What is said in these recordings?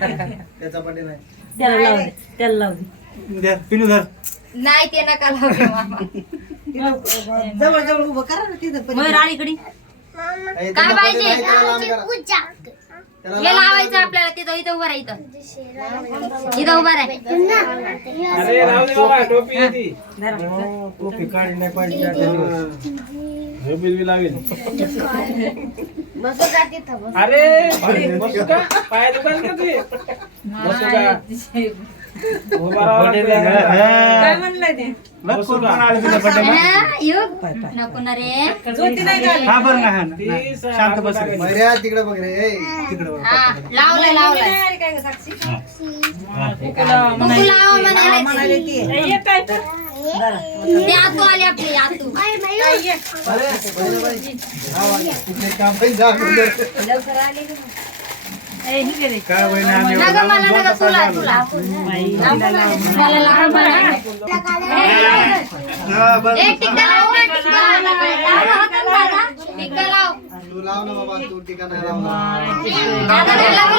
त्याचा बर्थडे नाही. त्याला लाव दे, त्याला लाव दे. धर, पिनू धर. नाही ते नका लावू मामा. जवळ जवळ उभं करा ना तिथं मयूर अलीकडे. ए, काय त्याचा पाहिजे? birthday नाही, त्याला लांब करा. त्याला हे लांब लावायचं करा. आपल्याला तिथं इथं उभं राहा इथं उभं राहा. अरे राहू दे बाबा टोपी आहे ती. टोपी काढली नाही पाहिजे त्या दिवस. टोपी बी लावेल. बसू का तिथं अरे बसू का पाय दुकान का ते बसू का उभा राहावं बर्थडे लागतं. काय म्हणलंय ते? नको पण आली तुझ्या बर्थडे नको ना रे. ज्योती नाही का आली? हा बरं ना, हा ना. ती शांत बस रे. मैऱ्या तिकडे बघ रे. ए, तिकडे बघ. हा लावलंय लावलंय. नाही आली काय गं साक्षी? कुकू लावा म्हणायला म्हणाले ती. ये काय तर? ते आतू आले आपले आतू. काय ये? अरे, मैऱ्या बाई. तुझे काम पण जा म्हणलं. लवकर आले की नाही? ए, ही गेली. काय वहिनी आम्ही नका मला नका तुला तुला मला लावा मला. हा, बरं. एक टिक्का लाव एक टिक्का लाव हातात माझा. टिक्का लाव तू लाव ना बाबा, तू टिका नाही लावणार. दादाला लाव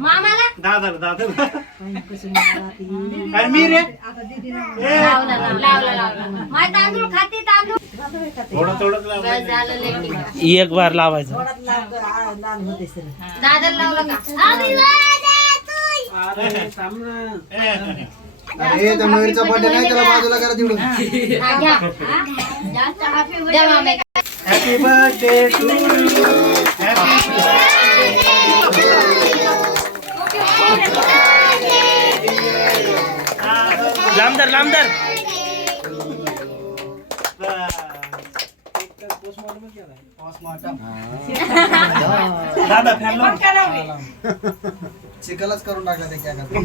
मामाला दादा आणि मी रे लावला लावला माय तांदूळ खाते तांदूळ. थोडं थोडं बस झालं लय टिक्का. एक बार लावायचं. थोडाच लाल होते सर. दादाला लावलं का अरे थांब ना. अरे, त्या मयूरचा बर्थडे नाही, त्याला बाजूला करा तिकडून. हा, घ्या. जास्त happy birthday. द्या मामे. हॅपी बर्थडे टू यू लांबदर लांबदर दादा फॅन लाव. चिकलच करून टाकला ते क्या करतो.